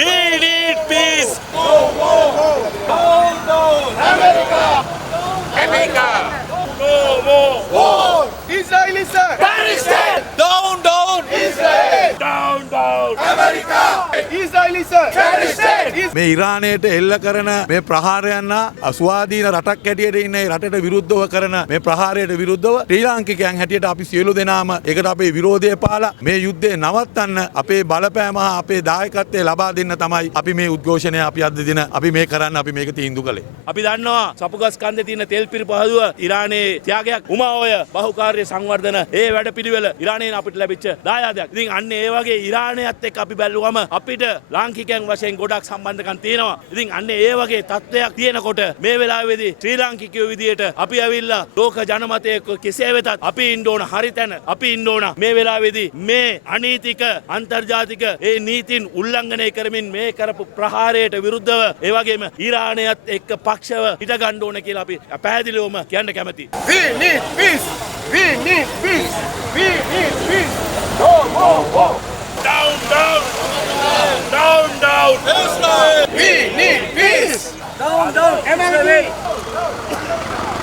We need peace. Down, down. America. America. No more War. Israel is a terrorist. Down, down. Israel. Down, down. America. Israel is a terrorist. මේ ඉරානයට එල්ල කරන මේ ප්‍රහාරයන් අස්වාදීන රටක් හැටියට ඉන්න රටට විරුද්ධව කරන මේ ප්‍රහාරයට විරුද්ධව ශ්‍රී ලාංකිකයන් හැටියට අපි සියලු දෙනාම ඒකට අපේ විරෝධය පාලා මේ යුද්ධය නවත්තන්න අපේ බලපෑම හා අපේ දායකත්වය ලබා දෙන්න තමයි අපි මේ උද්ඝෝෂණය අපි අද දින අපි මේ කරන්න අපි මේක තීන්දුව කළේ. අපි දන්නවා සපුගස් කන්දේ තියෙන තෙල් පිරිපු හදුව ඉරානයේ ත්‍යාගයක් උමාඔය බහුකාර්ය සංවර්ධන ඒ වැඩපිළිවෙල ඉරානයෙන් අපිට ලැබිච්ච දායාදයක්. ඉතින් අන්න ඒ වගේ ඉරානයත් එක්ක අපි බැලුවම අපිට ලාංකිකයන් වශයෙන් ගොඩක් සම්බන්ධකම් තියෙනවා. ඉතින් අන්න ඒ වගේ තත්ත්වයක් තියෙනකොට මේ වෙලාවේදී ශ්‍රී ලාංකිකයෝ විදියට අපි ඇවිල්ලා ලෝක ජනමතය කෙසේ වෙතත් අපි ඉන්න ඕන හරි තැන අපි ඉන්න ඕන මේ වෙලාවේදී මේ අනීතික අන්තර්ජාතික ඒ නීතින් උල්ලංඝනය කරමින් මේ කරපු ප්‍රහාරයට විරුද්ධව ඒ වගේම ඉරානයත් එක්ක පක්ෂව හිට ගන්න ඕන කියලා අපි පැහැදිලිවම කියන්න කැමතියි. We need peace. We need peace. We need peace. No more war. Down, down. Down, down. Israel. We need peace. Down, down. America.